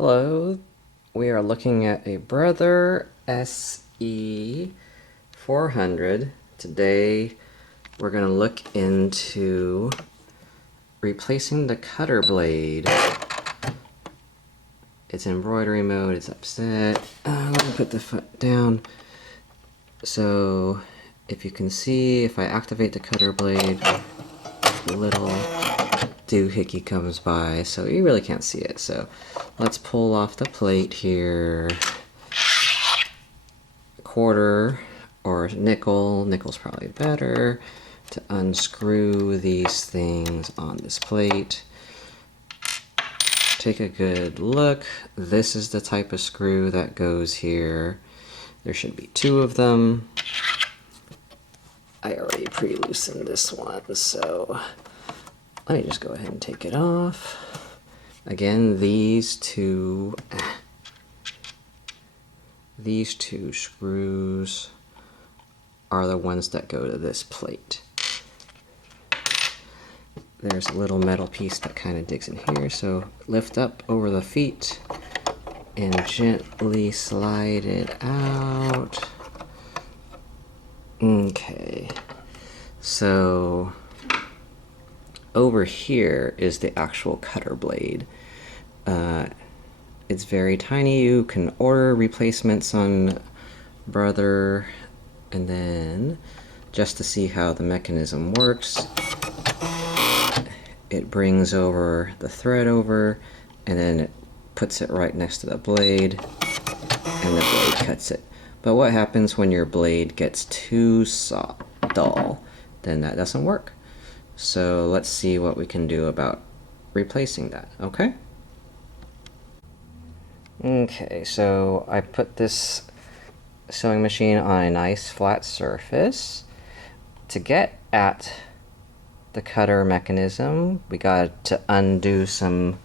Hello, we are looking at a Brother SE400. Today we're going to look into replacing the cutter blade. It's in embroidery mode, it's upset. Let me put the foot down. So if you can see, if I activate the cutter blade, a little doohickey comes by, so you really can't see it. So let's pull off the plate here. Quarter or nickel, nickel's probably better, to unscrew these things on this plate. Take a good look. This is the type of screw that goes here. There should be 2 of them. I already pre-loosened this one, so let me just go ahead and take it off. Again, these two screws are the ones that go to this plate. There's a little metal piece that kind of digs in here, so lift up over the feet and gently slide it out. Okay, so over here is the actual cutter blade. It's very tiny. You can order replacements on Brother, and then just to see how the mechanism works, it brings over the thread over, and then it puts it right next to the blade, and the blade cuts it. But what happens when your blade gets too dull? Then that doesn't work. So let's see what we can do about replacing that, okay? Okay, so I put this sewing machine on a nice flat surface. To get at the cutter mechanism, we got to undo some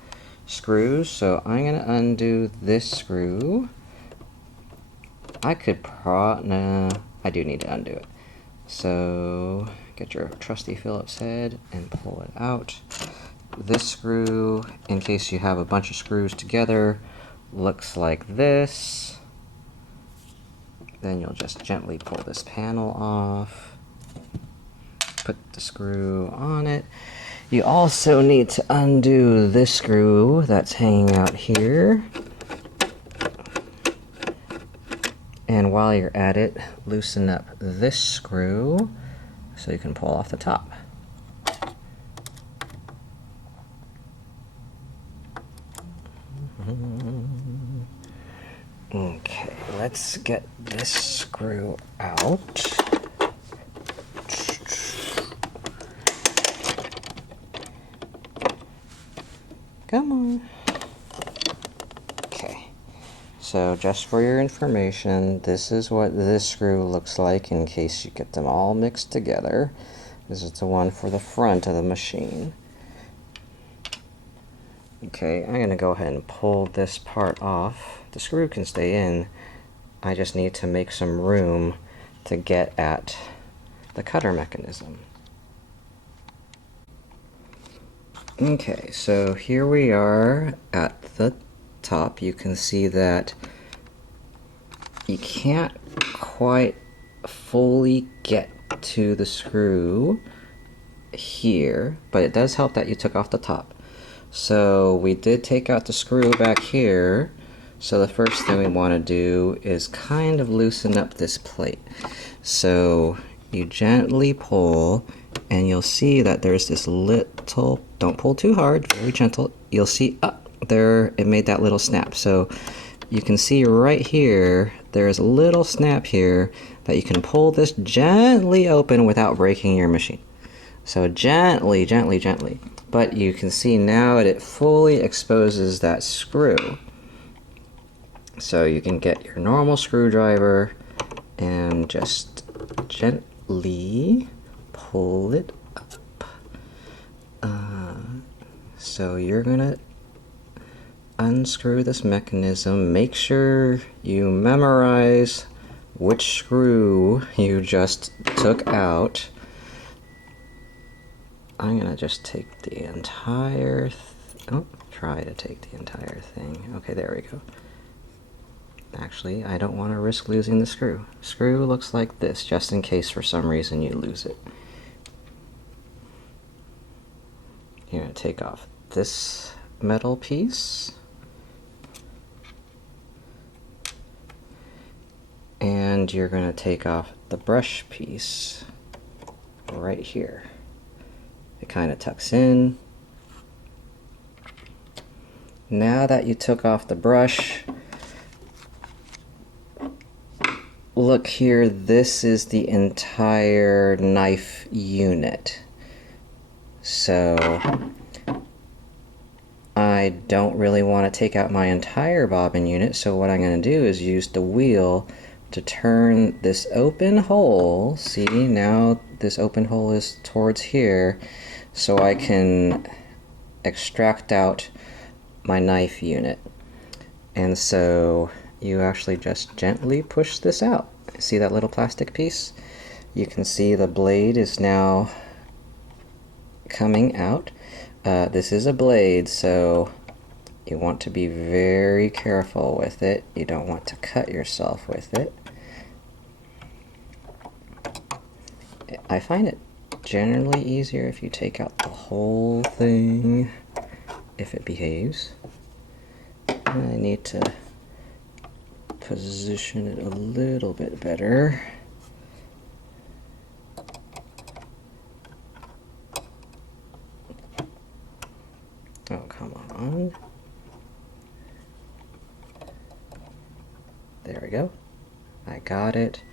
screws. So I'm gonna undo this screw. I do need to undo it. So get your trusty Phillips head and pull it out. This screw, in case you have a bunch of screws together, looks like this. Then you'll just gently pull this panel off, put the screw on it. You also need to undo this screw that's hanging out here. And while you're at it, loosen up this screw so you can pull off the top. Okay, let's get this screw out. Come on. Okay, so just for your information, this is what this screw looks like in case you get them all mixed together. This is the one for the front of the machine. Okay, I'm gonna go ahead and pull this part off. The screw can stay in. I just need to make some room to get at the cutter mechanism. Okay, so here we are at the top. You can see that you can't quite fully get to the screw here, but it does help that you took off the top. So we did take out the screw back here. So the first thing we want to do is kind of loosen up this plate. So you gently pull, and you'll see that there's this little, don't pull too hard, very gentle. You'll see up there, it made that little snap. So you can see right here, there's a little snap here that you can pull this gently open without breaking your machine. So gently, gently, gently. But you can see now it fully exposes that screw. So you can get your normal screwdriver and just gently pull it up. So you're gonna unscrew this mechanism. Make sure you memorize which screw you just took out. I'm gonna just take the entire try to take the entire thing. Okay, there we go. Actually, I don't want to risk losing the screw. Screw looks like this, just in case for some reason you lose it. You're going to take off this metal piece. And you're going to take off the brush piece right here. It kind of tucks in. Now that you took off the brush, look here, this is the entire knife unit. So I don't really want to take out my entire bobbin unit, so what I'm going to do is use the wheel to turn this open hole. See, now this open hole is towards here, so I can extract out my knife unit. And so you actually just gently push this out. See that little plastic piece? You can see the blade is now coming out. This is a blade, so you want to be very careful with it. You don't want to cut yourself with it. I find it generally easier if you take out the whole thing, if it behaves. I need to position it a little bit better. Oh, come on. There we go. I got it.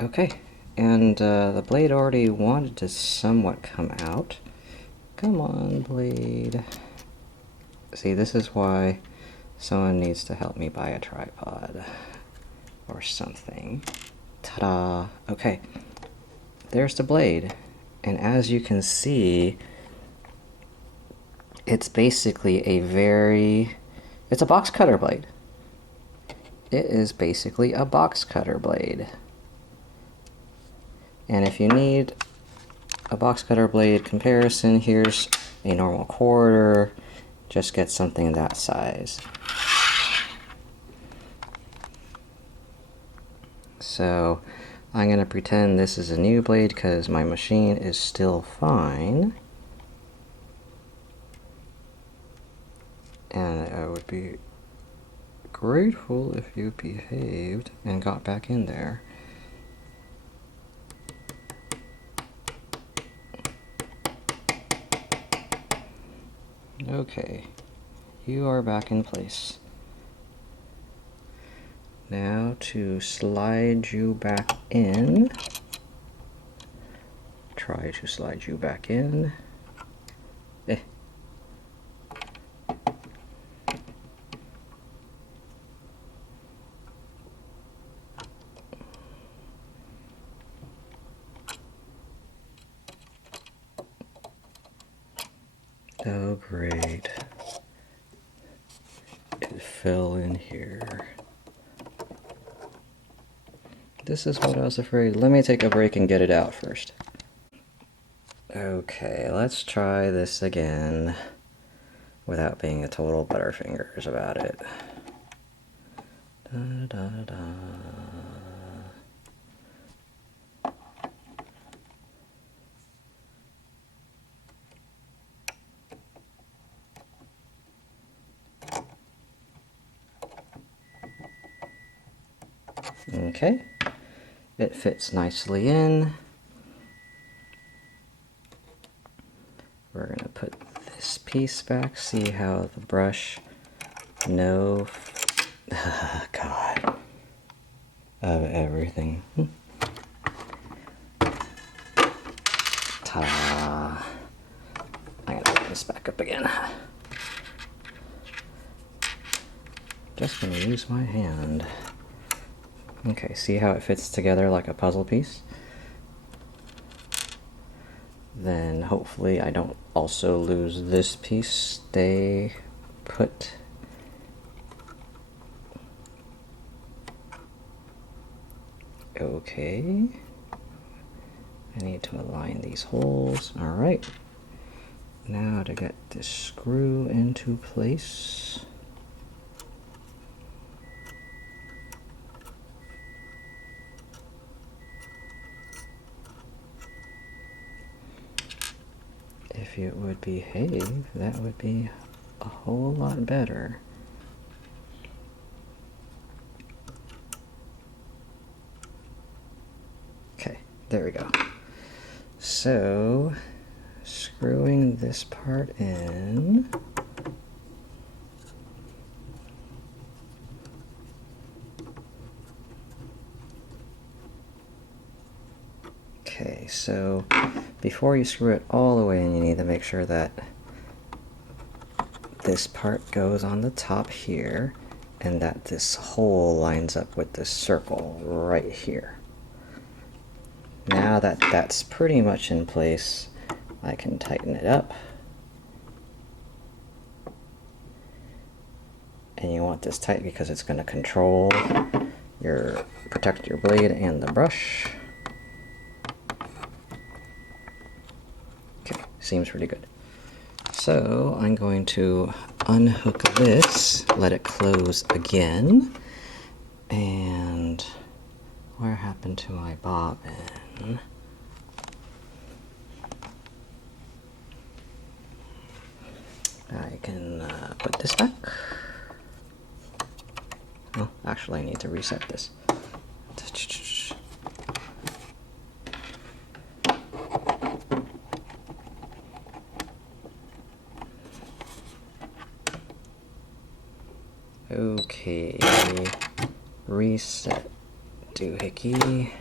Okay, and the blade already wanted to somewhat come out. Come on, blade. See, this is why someone needs to help me buy a tripod or something. Ta-da! Okay, there's the blade. And as you can see, it's basically it's a box cutter blade. It is basically a box cutter blade. And if you need a box cutter blade comparison, here's a normal quarter. Just get something that size. So I'm going to pretend this is a new blade because my machine is still fine. And I would be grateful if you behaved and got back in there. Okay, you are back in place. Now to slide you back in. Try to slide you back in. Oh, great. It fell in here. This is what I was afraid. Let me take a break and get it out first. Okay, let's try this again without being a total butterfingers about it. Da, da, da. Okay, it fits nicely in. We're going to put this piece back, see how the brush, God, of everything. Ta-da! I'm going to put this back up again. Just going to use my hand. Okay, see how it fits together like a puzzle piece? Then hopefully I don't also lose this piece. Stay put. Okay. I need to align these holes. Alright. Now to get this screw into place. If it would behave, that would be a whole lot better. Okay, there we go. So, screwing this part in. Okay, so before you screw it all the way in, you need to make sure that this part goes on the top here and that this hole lines up with this circle right here. Now that that's pretty much in place, I can tighten it up. And you want this tight because it's going to control protect your blade and the brush. Okay, seems pretty good. So I'm going to unhook this, let it close again, and where happened to my bobbin? I can put this back. Oh, actually I need to reset this. Okay, reset doohickey.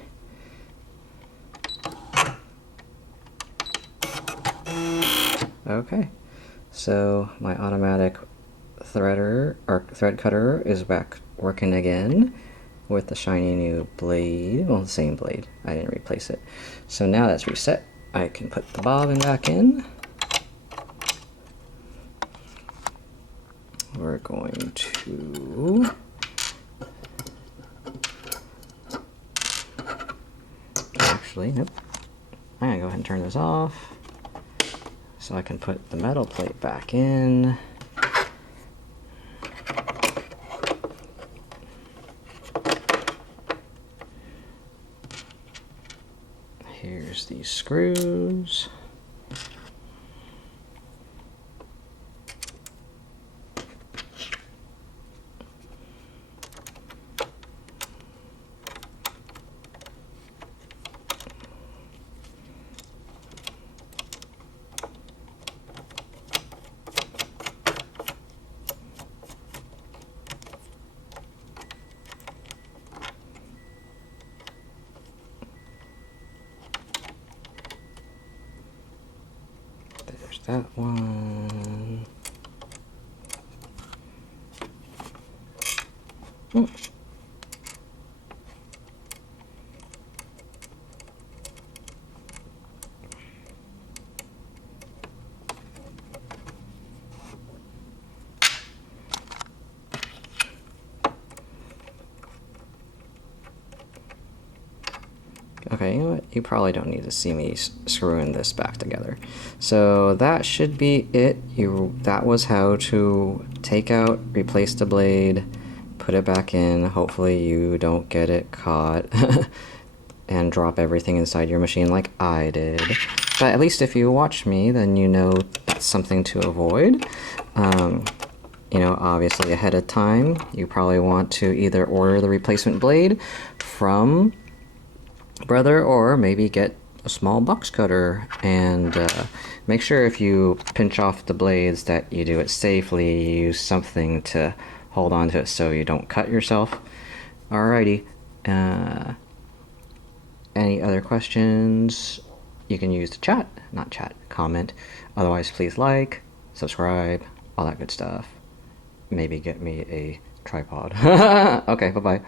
Okay, so my automatic thread cutter is back working again with the shiny new blade. Well, the same blade. I didn't replace it. So now that's reset. I can put the bobbin back in. We're going to actually, nope. I'm gonna go ahead and turn this off so I can put the metal plate back in. Here's these screws. There's that one. Okay, you know what? You probably don't need to see me screwing this back together. So that should be it. That was how to take out, replace the blade, put it back in. Hopefully you don't get it caught and drop everything inside your machine like I did. But at least if you watch me, then you know that's something to avoid. You know, obviously ahead of time, you probably want to either order the replacement blade from Brother, or maybe get a small box cutter, and make sure if you pinch off the blades that you do it safely. Use something to hold on to it so you don't cut yourself. Alrighty, any other questions, you can use the chat, not chat, comment. Otherwise, please like, subscribe, all that good stuff. Maybe get me a tripod. Okay, bye-bye.